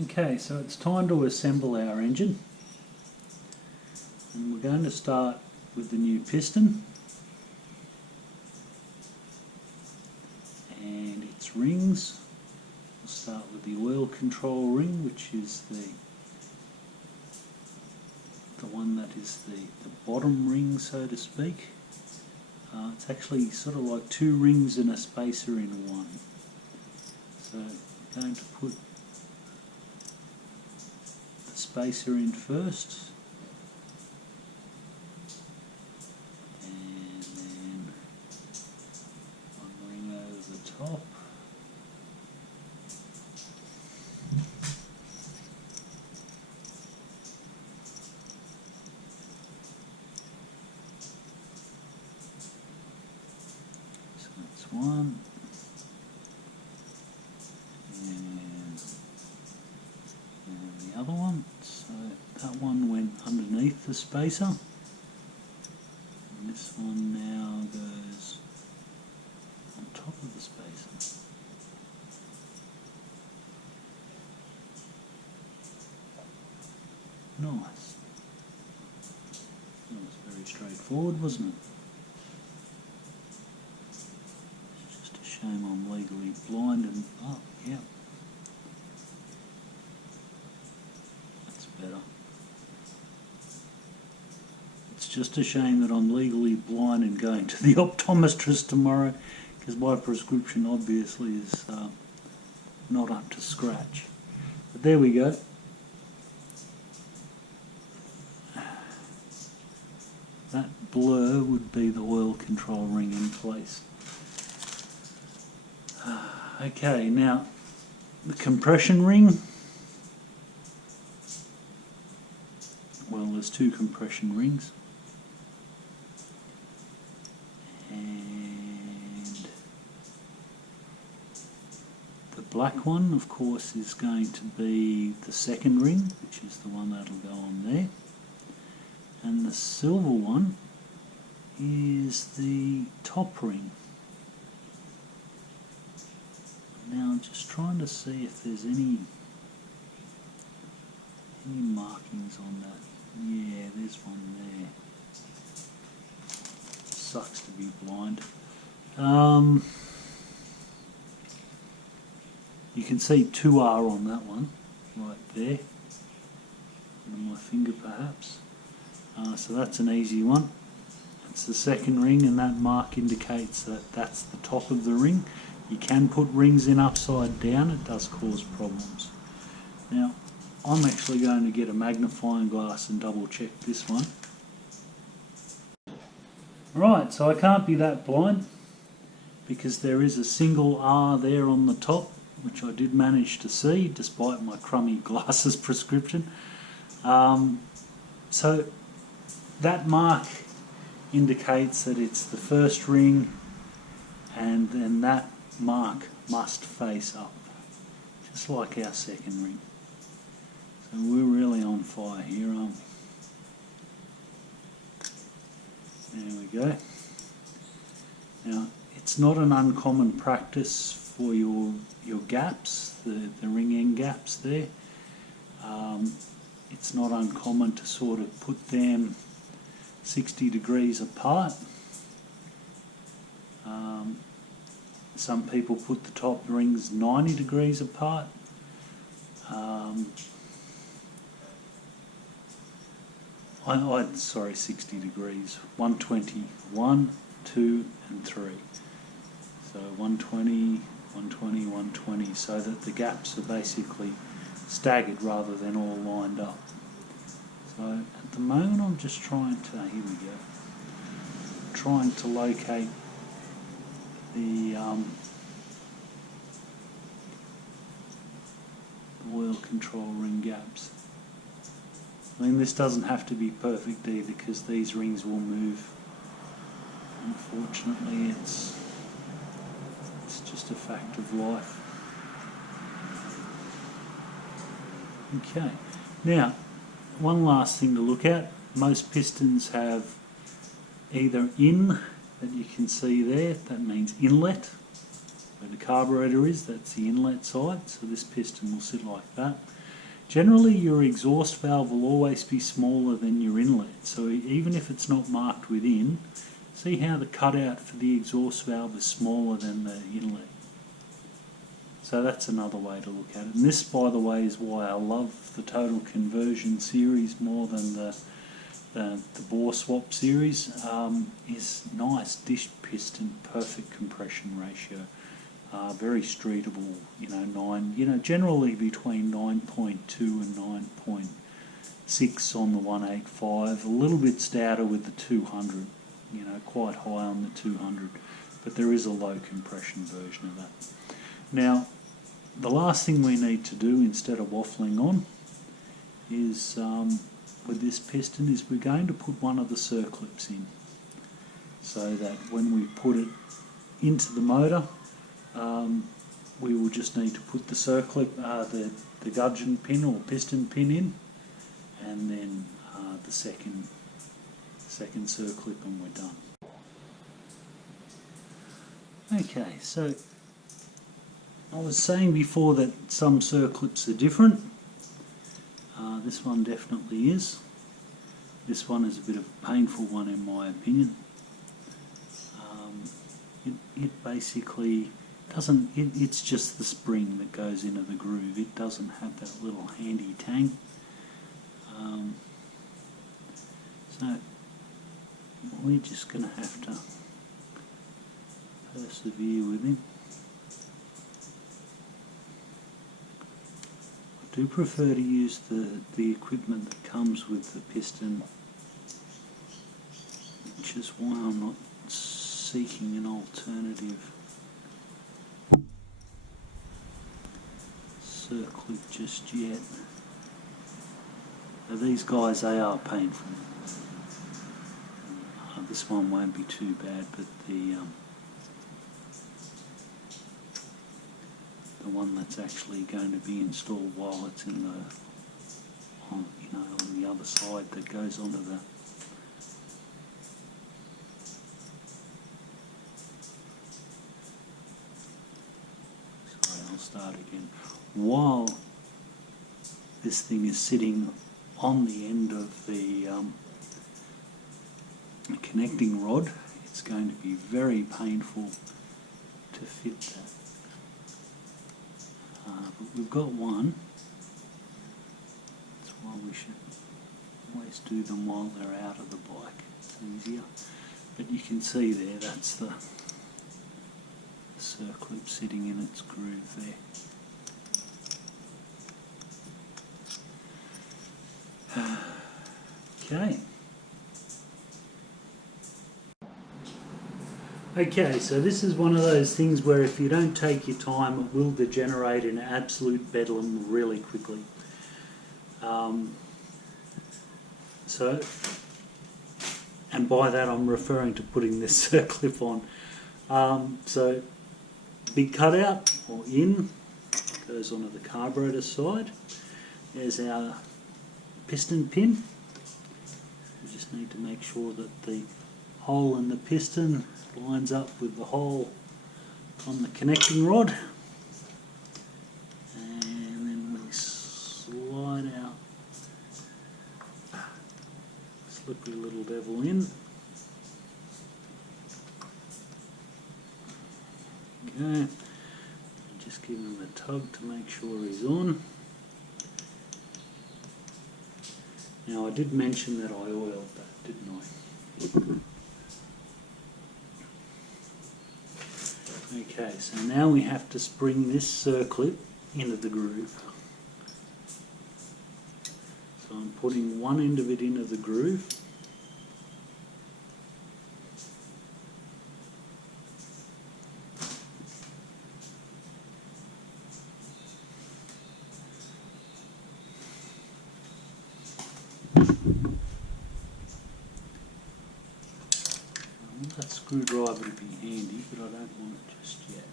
Okay, so it's time to assemble our engine, and we're going to start with the new piston and its rings. We'll start with the oil control ring, which is the one that is the bottom ring, so to speak. It's actually sort of like two rings and a spacer in one. So I'm going to put the spacer in first, and then one ring over the top. So that's one. And the other one, so that one went underneath the spacer, and this one now goes on top of the spacer. Nice. That was very straightforward, wasn't it? It's just a shame I'm legally blind and, oh, yeah. Better. It's just a shame that I'm legally blind and going to the optometrist tomorrow, because my prescription obviously is not up to scratch. But there we go. That blur would be the oil control ring in place. Okay, now the compression ring. Well, there's two compression rings, and the black one, of course, is going to be the second ring, which is the one that'll go on there, and the silver one is the top ring. Now I'm just trying to see if there's any markings on that. Yeah, there's one there. Sucks to be blind. You can see 2R on that one, right there. On my finger perhaps. So that's an easy one. It's the second ring, and that mark indicates that that's the top of the ring. You can put rings in upside down, it does cause problems. Now, I'm actually going to get a magnifying glass and double check this one. Right, so I can't be that blind, because there is a single R there on the top, which I did manage to see despite my crummy glasses prescription. So that mark indicates that it's the first ring, and then that mark must face up, just like our second ring. So we're really on fire here, aren't we? There we go. Now, it's not an uncommon practice for your gaps, the ring end gaps there. It's not uncommon to sort of put them 60 degrees apart. Some people put the top rings 90 degrees apart. Sorry, 60 degrees. 120, 1, 2 and 3. So 120, 120, 120, so that the gaps are basically staggered rather than all lined up. So at the moment I'm just trying to, here we go, trying to locate the oil control ring gaps. I mean, this doesn't have to be perfect either, because these rings will move. Unfortunately, it's just a fact of life. Okay, now one last thing to look at. Most pistons have either in, that you can see there, that means inlet. Where the carburetor is, that's the inlet side, so this piston will sit like that. Generally your exhaust valve will always be smaller than your inlet, so even if it's not marked within, see how the cutout for the exhaust valve is smaller than the inlet. So that's another way to look at it. And this, by the way, is why I love the Total Conversion series more than the bore swap series. Is nice dish piston, perfect compression ratio, very streetable. Generally between 9.2 and 9.6 on the 185. A little bit stouter with the 200. Quite high on the 200, but there is a low compression version of that. Now, the last thing we need to do instead of waffling on is with this piston is we're going to put one of the circlips in, so that when we put it into the motor, we will just need to put the circlip, the gudgeon pin or piston pin in, and then the second circlip, and we're done. Okay, so I was saying before that some circlips are different. This one definitely is. This one is a bit of a painful one in my opinion. It basically doesn't, it's just the spring that goes into the groove. It doesn't have that little handy tang. So we're just going to have to persevere with him. I do prefer to use the equipment that comes with the piston, which is why I'm not seeking an alternative circlip just yet. Now these guys, they are painful. This one won't be too bad, but the one that's actually going to be installed while it's in on the other side that goes onto the I'll start again. While this thing is sitting on the end of the connecting rod, it's going to be very painful to fit that. But we've got one. That's why we should always do them while they're out of the bike. It's easier. But you can see there, that's the circlip sitting in its groove there. Okay. Okay, so this is one of those things where if you don't take your time, it will degenerate in absolute bedlam really quickly. And by that I'm referring to putting this circlip on. So big cutout or in goes onto the carburetor side. There's our piston pin. We just need to make sure that the hole in the piston lines up with the hole on the connecting rod, and then we slide our slippery little devil in. Okay, just give him a tug to make sure he's on. Now I did mention that I oiled that, didn't I? Okay, so now we have to spring this circlip into the groove. So I'm putting one end of it into the groove. That screwdriver would be handy, but I don't want it just yet.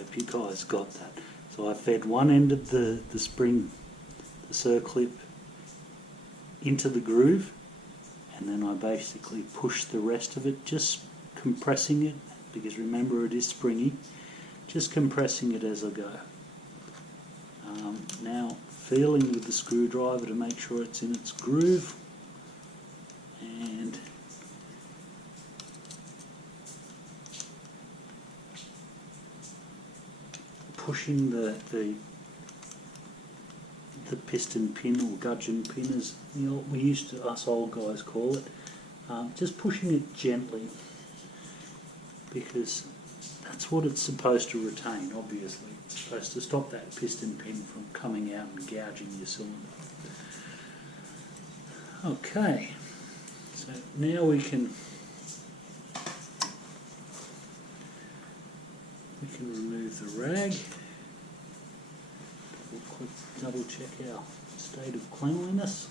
hope you guys got that. So I fed one end of the spring, the circlip, into the groove, and then I basically pushed the rest of it, just compressing it, because remember it is springy, just compressing it as I go. Now feeling with the screwdriver to make sure it's in its groove, and pushing the piston pin, or gudgeon pin as we used to, us old guys call it, just pushing it gently, because that's what it's supposed to retain. Obviously it's supposed to stop that piston pin from coming out and gouging your cylinder. Okay, so now we can remove the rag. We'll quick double check our state of cleanliness.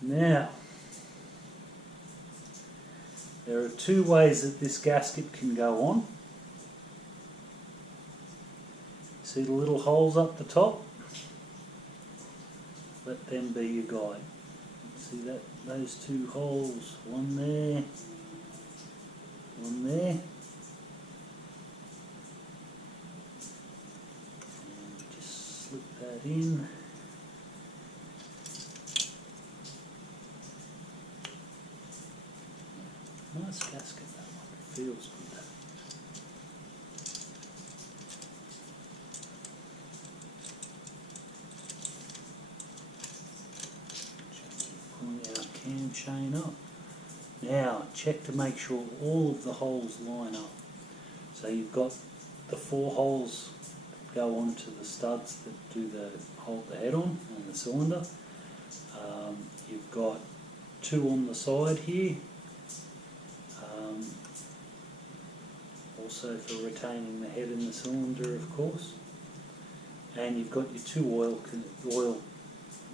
Now, there are two ways that this gasket can go on. See the little holes up the top? Let them be your guide. See that? Those two holes, one there, one there. And just slip that in. Nice gasket, that one. Feels good. Pulling our cam chain up. Now check to make sure all of the holes line up. So you've got the 4 holes that go onto the studs that do hold the head on the cylinder. You've got 2 on the side here. Also for retaining the head in the cylinder, of course. And you've got your 2 oil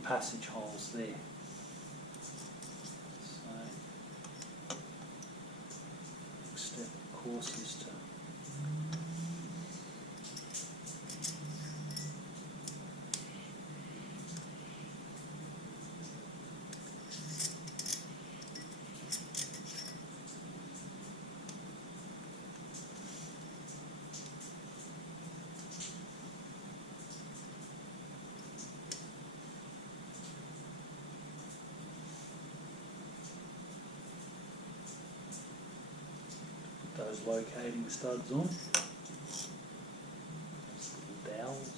passage holes there. So, next step, of course, is to those locating studs on, those little dowels.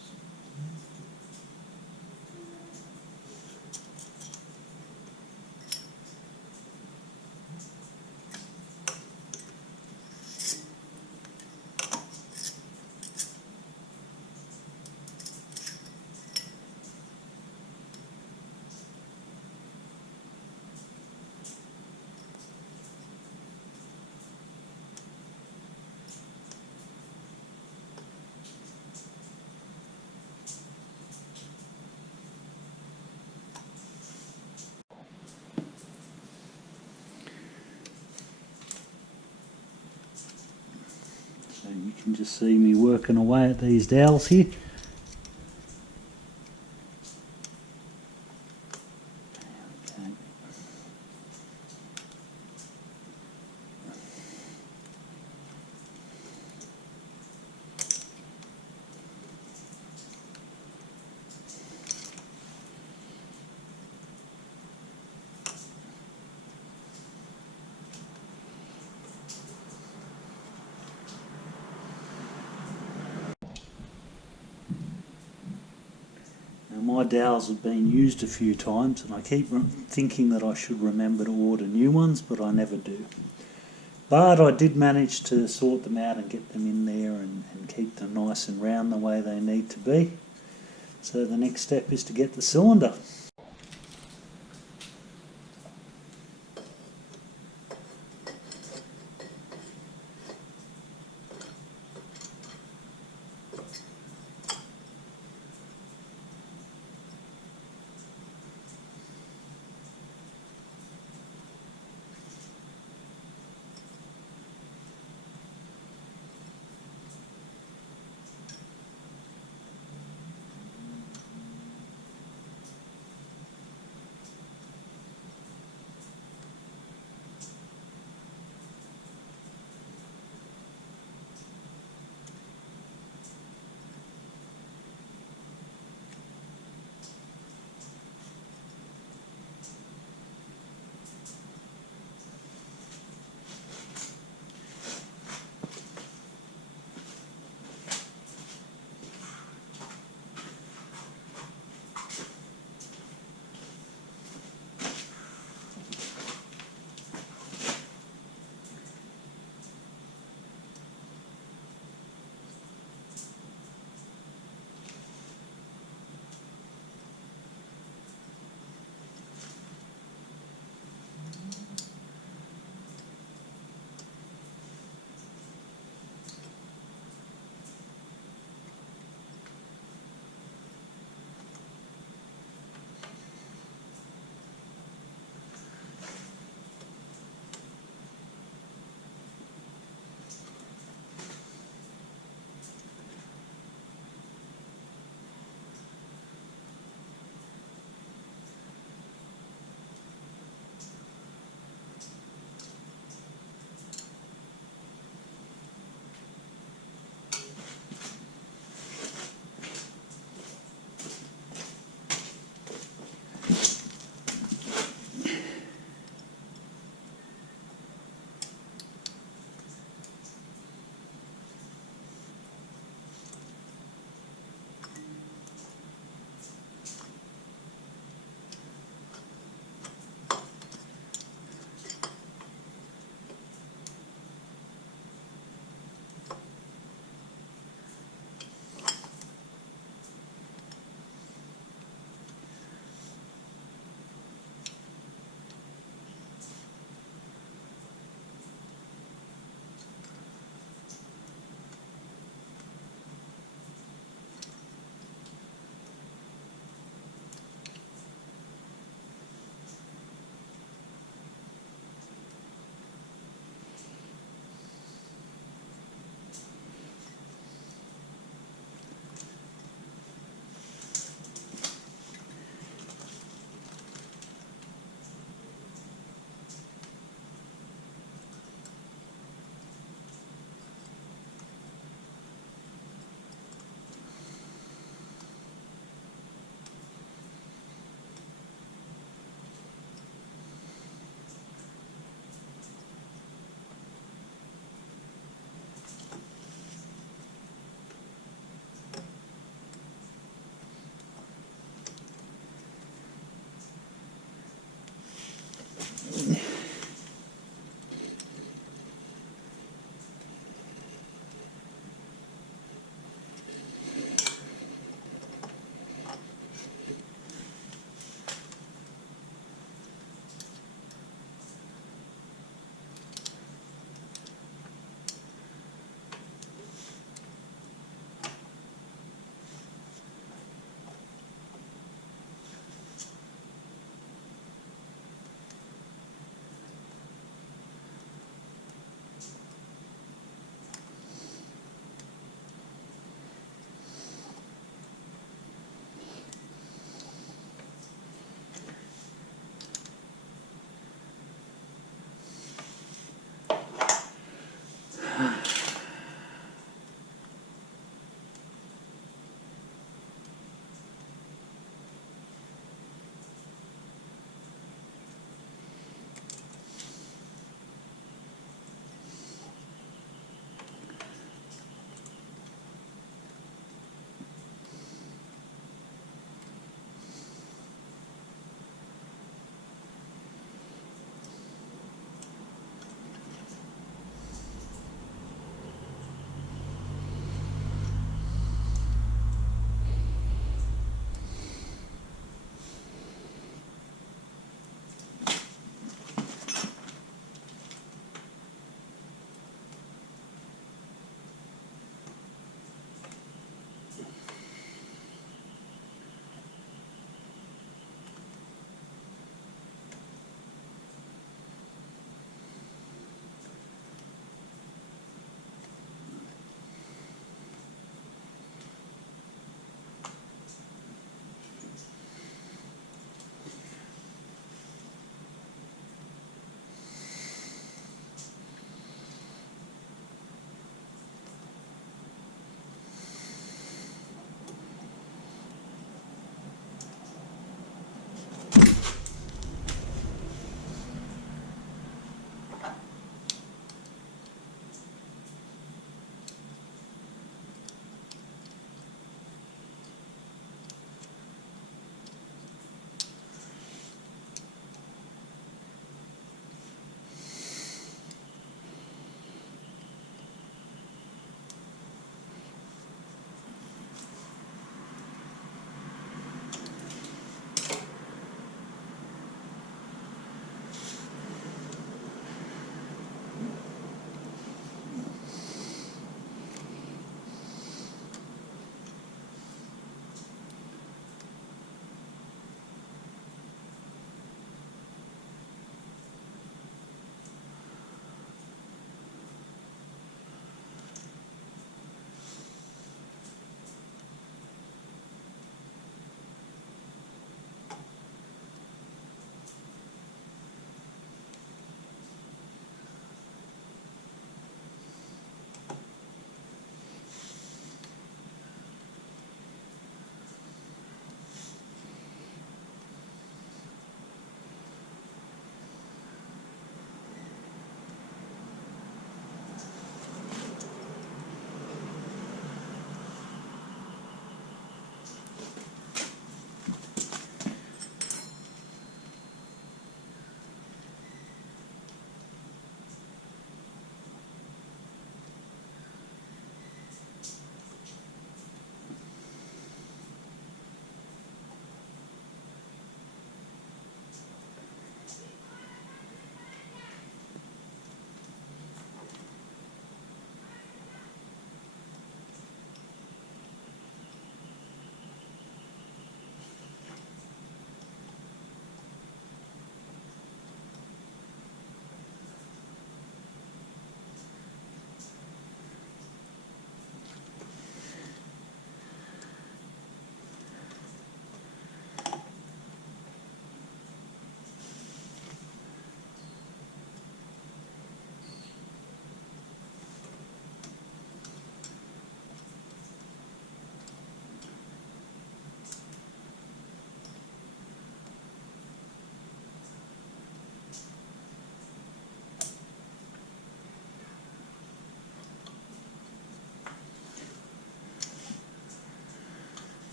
So you can just see me working away at these dowels here. Okay. My dowels have been used a few times, and I keep thinking that I should remember to order new ones, but I never do. But I did manage to sort them out and get them in there and keep them nice and round the way they need to be. So the next step is to get the cylinder.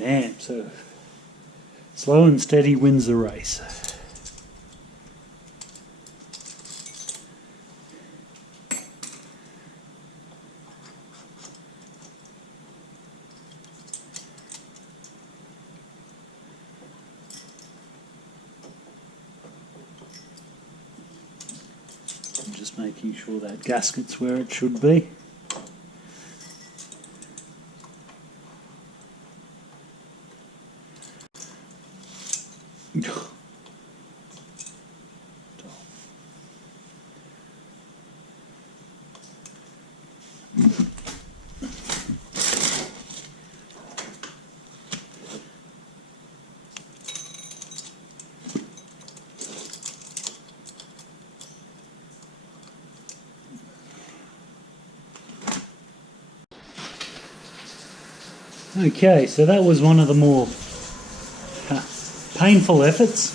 Damn, so slow and steady wins the race. I'm just making sure that gasket's where it should be. Okay, so that was one of the more painful efforts,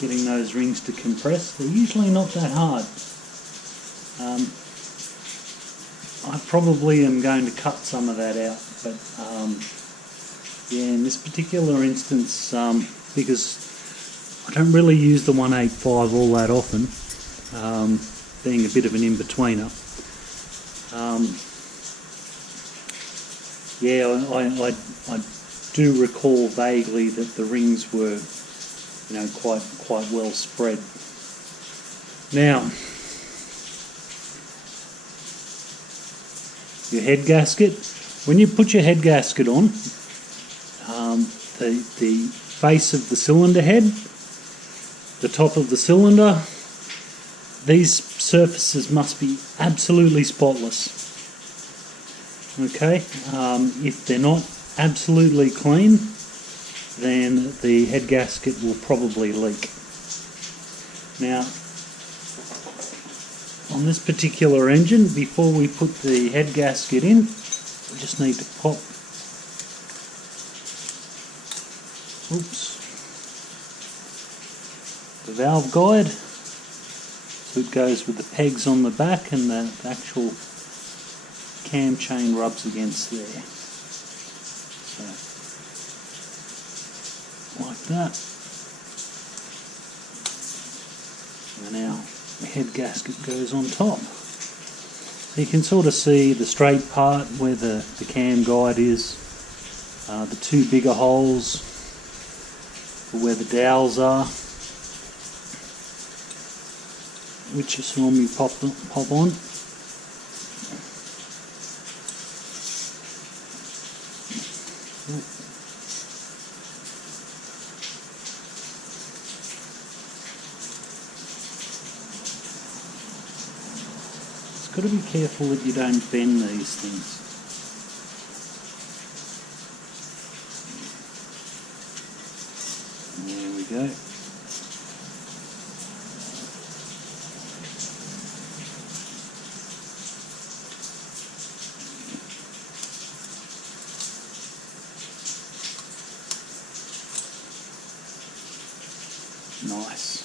getting those rings to compress. They're usually not that hard. I probably am going to cut some of that out, but yeah, in this particular instance, because I don't really use the 185 all that often, being a bit of an in-betweener, yeah, I do recall vaguely that the rings were, you know, quite well spread. Now, your head gasket. When you put your head gasket on, the face of the cylinder head, the top of the cylinder, these surfaces must be absolutely spotless. Okay, if they're not absolutely clean, then the head gasket will probably leak. Now, on this particular engine, before we put the head gasket in, we just need to pop, the valve guide, so it goes with the pegs on the back and the actual cam chain rubs against there. So, like that. And now the head gasket goes on top. So you can sort of see the straight part where the cam guide is, the two bigger holes for where the dowels are, which you saw me pop on. Got to be careful that you don't bend these things. There we go. Nice.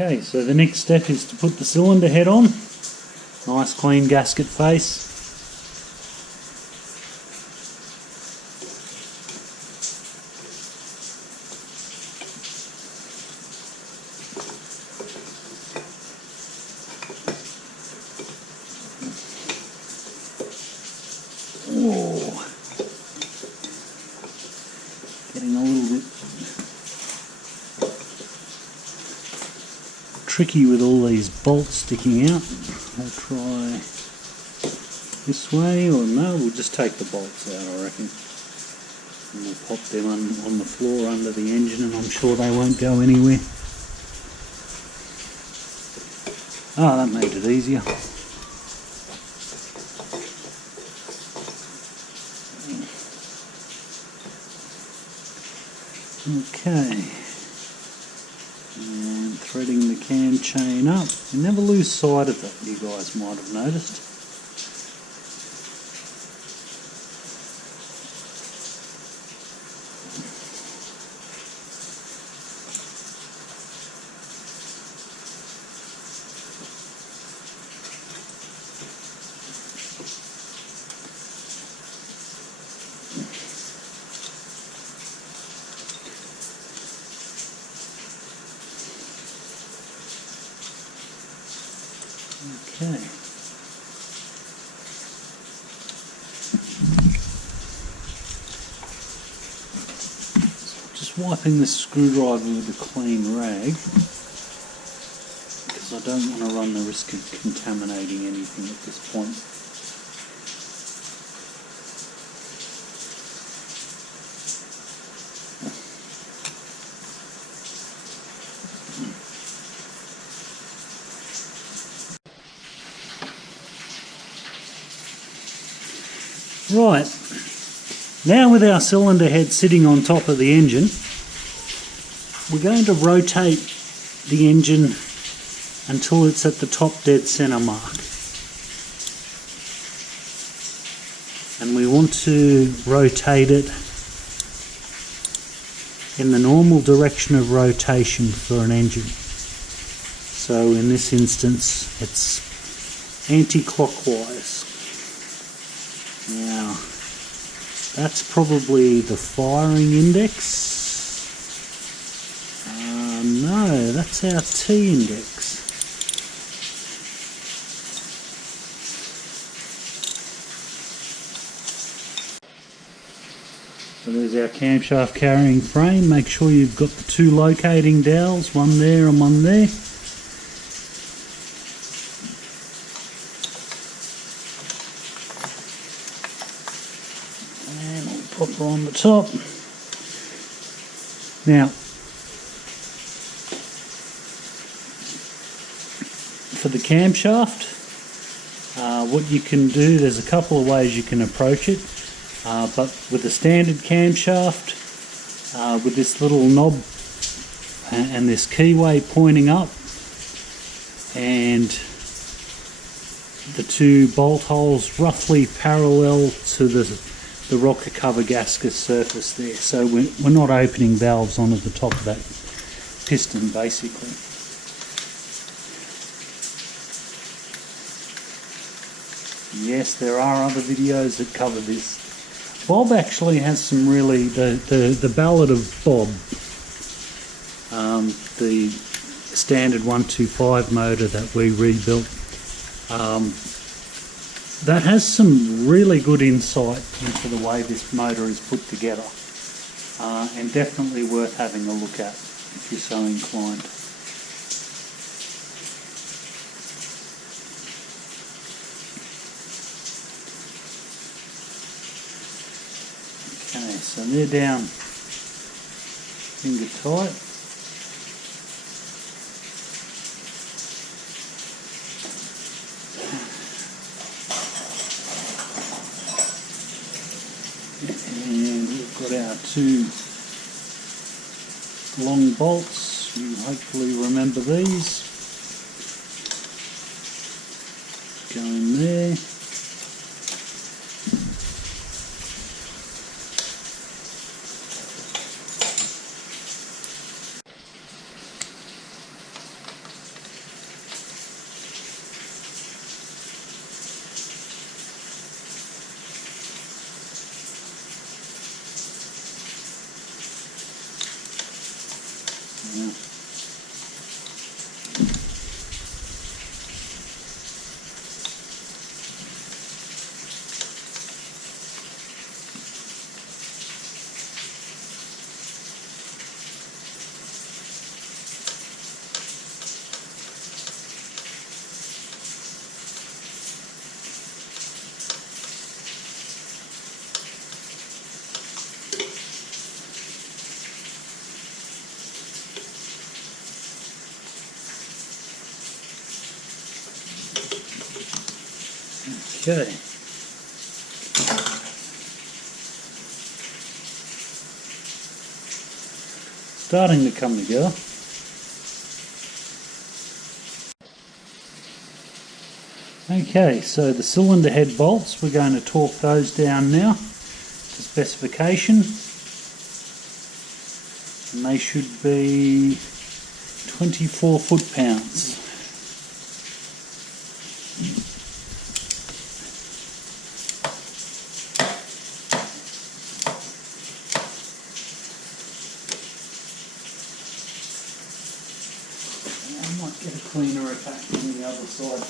Okay, so the next step is to put the cylinder head on. Nice clean gasket face. Whoa. Getting a little bit tricky with all these bolts sticking out. I'll try this way, or no, we'll just take the bolts out, I reckon. And we'll pop them on the floor under the engine, and I'm sure they won't go anywhere. Oh, that made it easier. Okay. And threading the cam chain up. You never lose sight of it, you guys might have noticed. Okay. Just wiping this screwdriver with a clean rag because I don't want to run the risk of contaminating anything at this point. Right, now with our cylinder head sitting on top of the engine, we're going to rotate the engine until it's at the top dead centre mark. And we want to rotate it in the normal direction of rotation for an engine. So in this instance it's anti-clockwise. Now, that's probably the firing index. No, that's our T index. So there's our camshaft carrying frame. Make sure you've got the two locating dowels, one there and one there. Pop her on the top. Now, for the camshaft, what you can do, there's a couple of ways you can approach it, but with the standard camshaft, with this little knob and this keyway pointing up, and the two bolt holes roughly parallel to the rocker cover gasket surface there, so we're not opening valves onto the top of that piston basically. Yes, there are other videos that cover this. Bob actually has some really, the Ballad of Bob, the standard 125 motor that we rebuilt, that has some really good insight into the way this motor is put together, and definitely worth having a look at if you're so inclined. Okay, so they're down finger tight. And we've got our two long bolts. You hopefully remember these. Go in there. Yeah. Okay. Starting to come together. Okay, so the cylinder head bolts, we're going to torque those down now to specification, and they should be 24 foot-pounds. I might get a cleaner attack on the other side.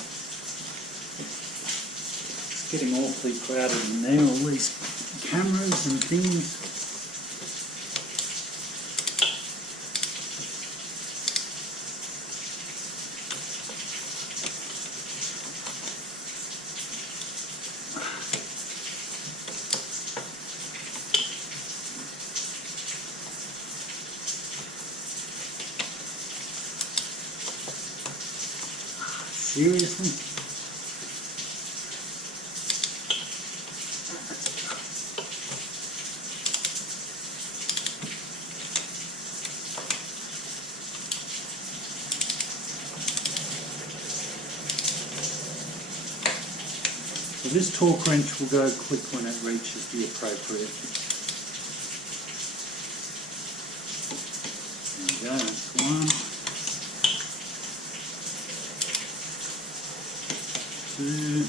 getting awfully crowded in there, all these cameras and things. Seriously? So this torque wrench will go quick when it reaches the appropriate. There we go, that's one. Two.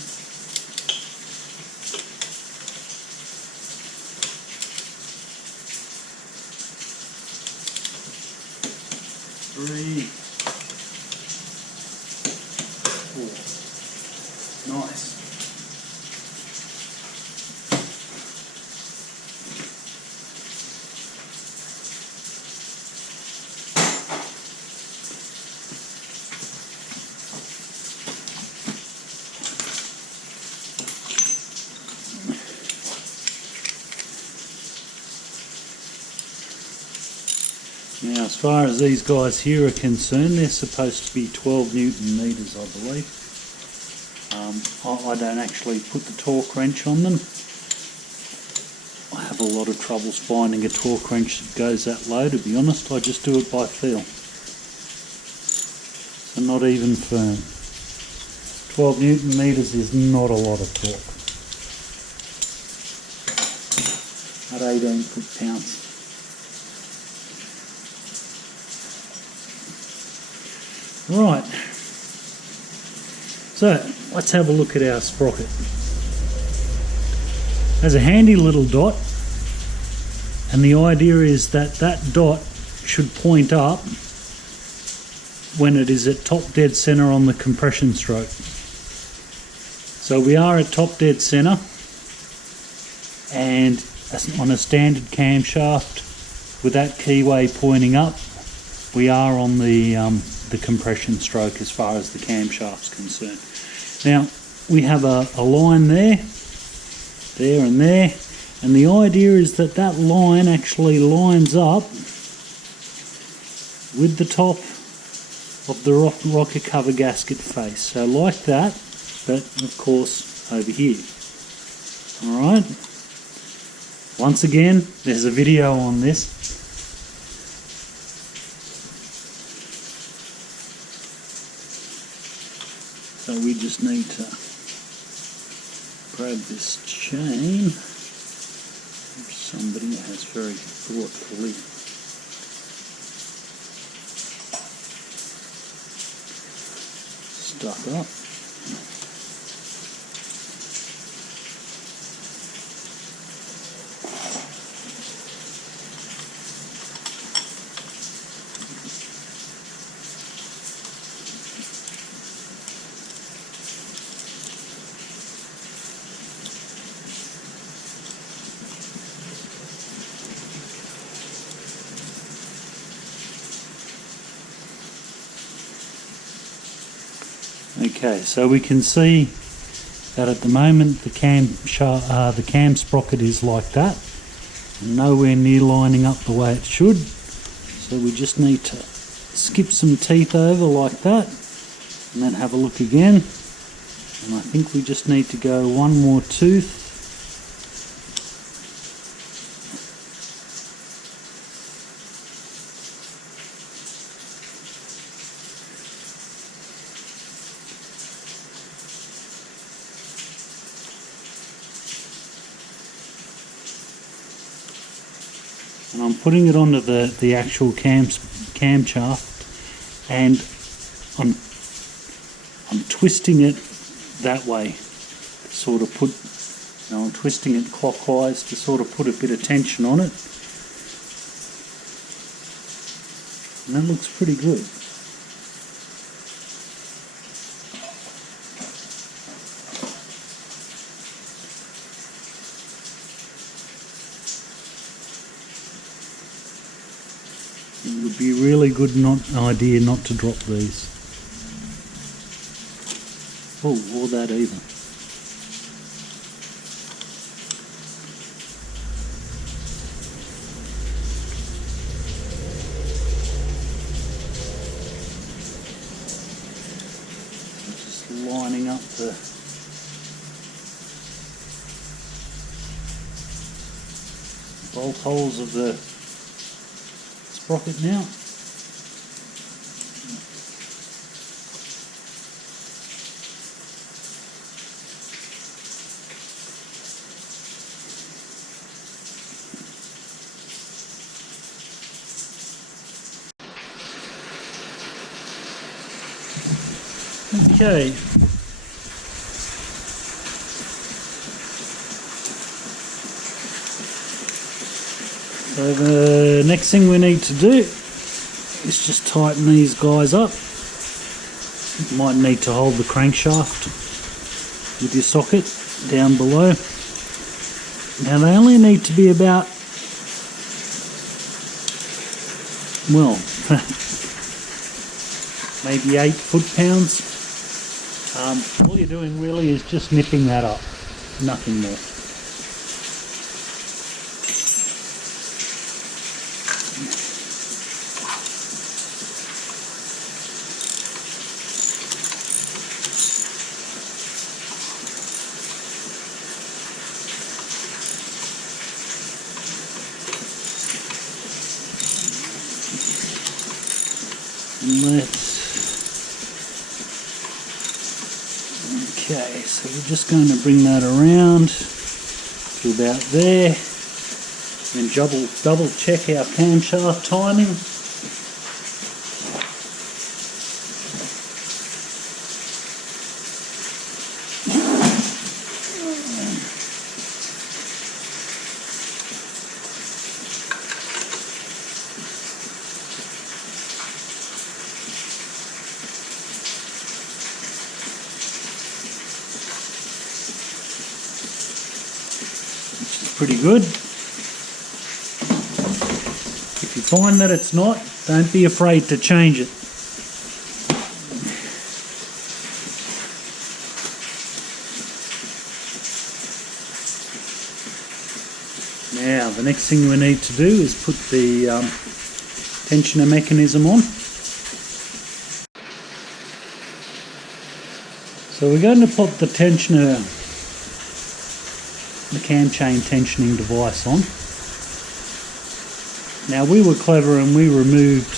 Three. Four. Nice. Now, as far as these guys here are concerned, they're supposed to be 12 Newton meters, I believe. I don't actually put the torque wrench on them. I have a lot of troubles finding a torque wrench that goes that low, to be honest. I just do it by feel. So not even firm. 12 Newton meters is not a lot of torque. At 18 foot-pounds. Right, so let's have a look at our sprocket. There's a handy little dot, and the idea is that that dot should point up when it is at top dead center on the compression stroke. So we are at top dead center, and on a standard camshaft with that keyway pointing up, we are on the compression stroke as far as the camshaft's concerned. Now we have a line there and there, and the idea is that that line actually lines up with the top of the rocker cover gasket face. So like that, but of course over here. Alright, once again there's a video on this. So we just need to grab this chain, which somebody has very thoughtfully stuck up. Okay, so we can see that at the moment the cam sprocket is like that, and nowhere near lining up the way it should. So we just need to skip some teeth over like that, and then have a look again. And I think we just need to go one more tooth. And I'm putting it onto the actual camshaft, and I'm twisting it that way, sort of put, I'm twisting it clockwise to sort of put a bit of tension on it, and that looks pretty good. good idea not to drop these. Oh, or that even. Just lining up the bolt holes of the sprocket now. Okay. So the next thing we need to do is just tighten these guys up. You might need to hold the crankshaft with your socket down below. Now they only need to be about, well, maybe 8 foot-pounds. All you're doing really is just nipping that up, nothing more. Okay, so we're just going to bring that around to about there and double check our camshaft timing. Pretty good. If you find that it's not, don't be afraid to change it. Now the next thing we need to do is put the tensioner mechanism on. So we're going to put the tensioner, the cam chain tensioning device on. Now we were clever and we removed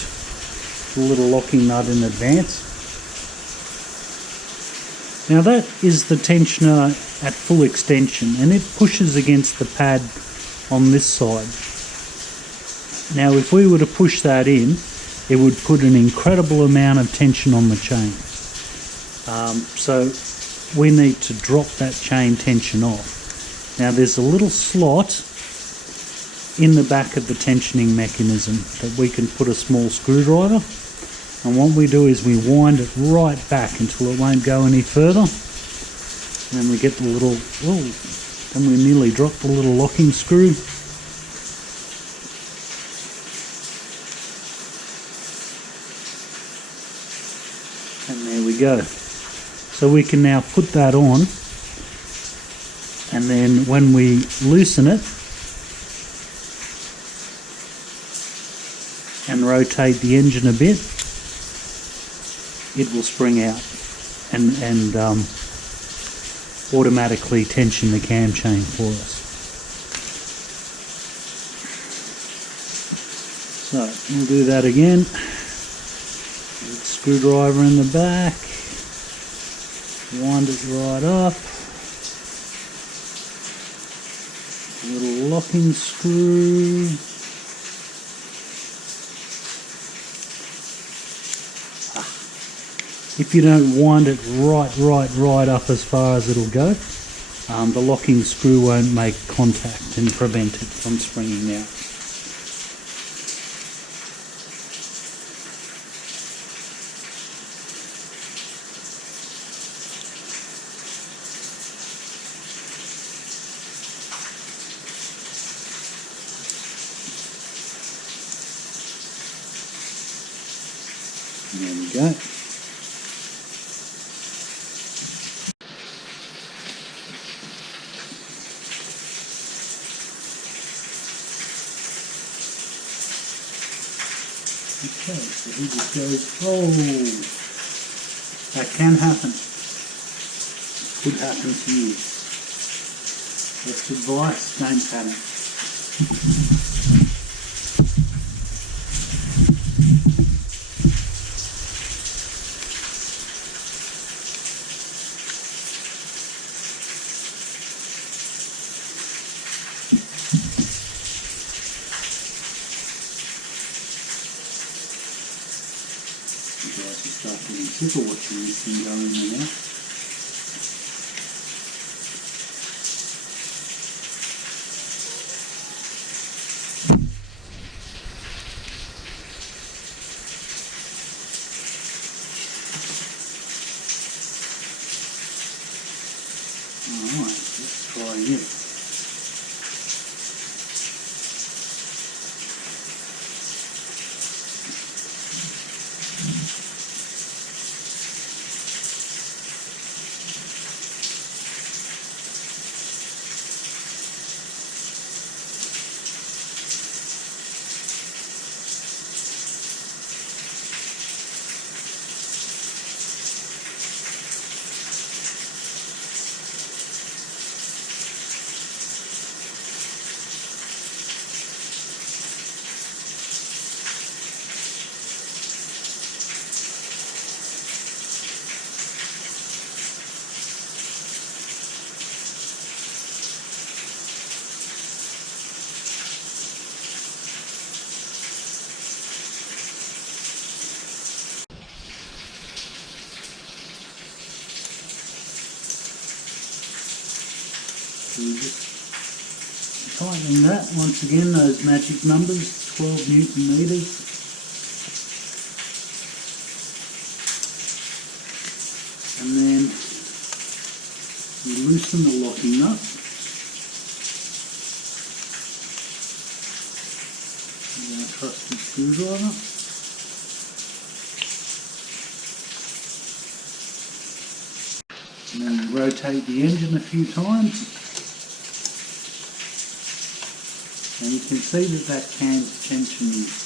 the little locking nut in advance. Now that is the tensioner at full extension and it pushes against the pad on this side. Now if we were to push that in, it would put an incredible amount of tension on the chain. So we need to drop that chain tension off. Now there's a little slot in the back of the tensioning mechanism that we can put a small screwdriver, and what we do is we wind it right back until it won't go any further, and then we get the little, then we nearly drop the little locking screw. And there we go. So we can now put that on, and then when we loosen it and rotate the engine a bit, it will spring out and automatically tension the cam chain for us. So we'll do that again. Screwdriver in the back, wind it right up. Little locking screw. If you don't wind it right up as far as it'll go, the locking screw won't make contact and prevent it from springing out. There we go. Okay, so he just goes, oh, that can happen. Could happen to you. Best advice, don't panic. You guys will start getting sick of watching this thing go in and out. Alright, let's try again. So we're just tightening that, once again, those magic numbers, 12 Newton meters. And then you loosen the locking nut. And our trusty screwdriver. And then we rotate the engine a few times. And you can see that cam's tension is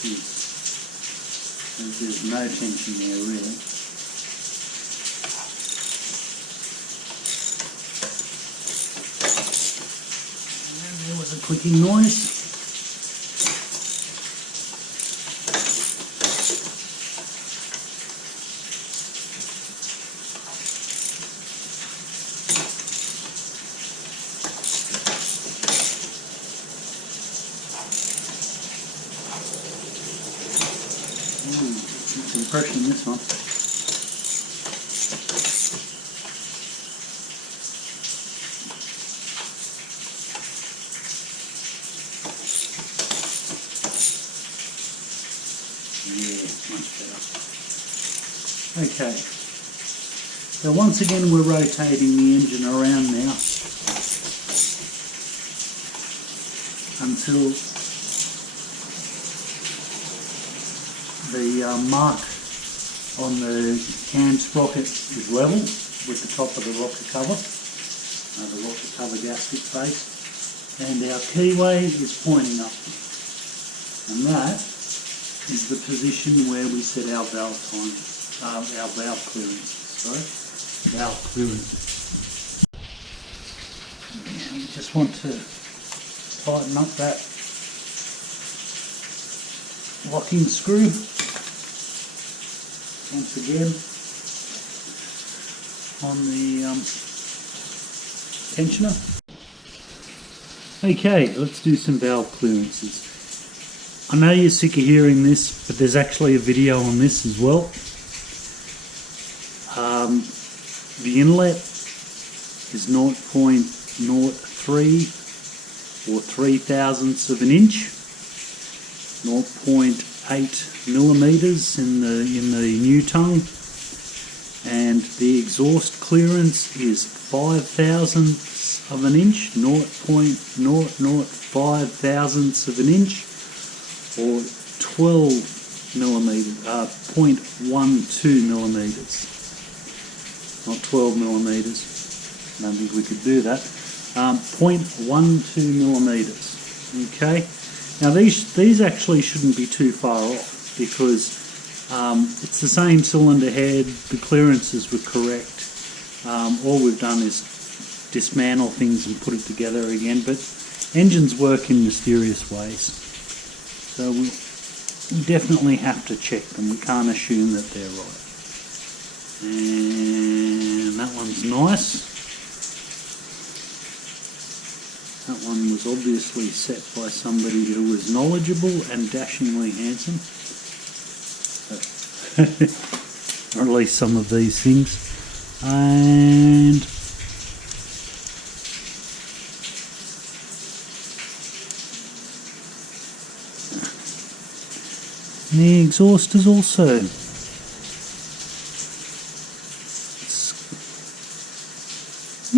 there's no tension there really. And there was a clicking noise. Some pressure in this one. Yeah, much better. Okay. So once again we're rotating the engine around now until the mark on the cam sprocket is level with the top of the rocker cover, the rocker cover gasket face, and our keyway is pointing up, and that is the position where we set our valve time, our valve clearance. Sorry, valve clearance. And we just want to tighten up that locking screw once again on the tensioner. Okay, let's do some valve clearances. I know you're sick of hearing this, but there's actually a video on this as well. The inlet is 0.03 or 3/1000ths of an inch, 0.8 millimeters in the new tongue, and the exhaust clearance is 5/1000ths of an inch, 0.005 thousandths of an inch, or 12 millimeters, 0.12 millimeters, not 12 millimeters. I don't think we could do that. 0.12 millimeters. Okay. Now these actually shouldn't be too far off, because it's the same cylinder head. The clearances were correct. All we've done is dismantle things and put it together again. But engines work in mysterious ways, so we definitely have to check them. We can't assume that they're right. And that one's nice. That one was obviously set by somebody who was knowledgeable and dashingly handsome. Or at least some of these things. And the exhaust is also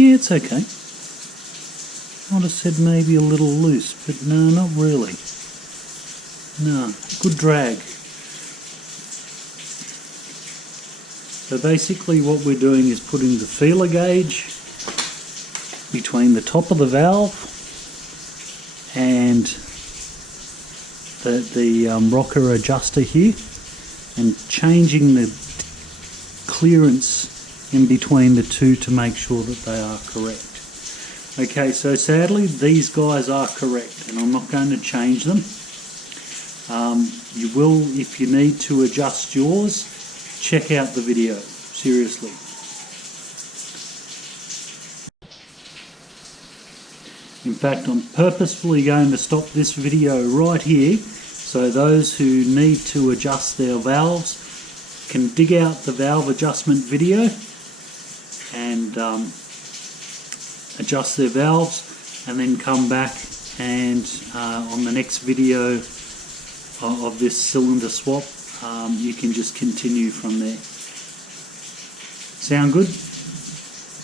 it's okay. I would have said maybe a little loose, but no, not really. No, good drag. So basically what we're doing is putting the feeler gauge between the top of the valve and the rocker adjuster here, and changing the clearance in between the two to make sure that they are correct. Okay, so sadly these guys are correct, and I'm not going to change them. You will, if you need to adjust yours, check out the video, seriously. In fact, I'm purposefully going to stop this video right here, so those who need to adjust their valves can dig out the valve adjustment video and adjust their valves, and then come back and on the next video of this cylinder swap, you can just continue from there. Sound good?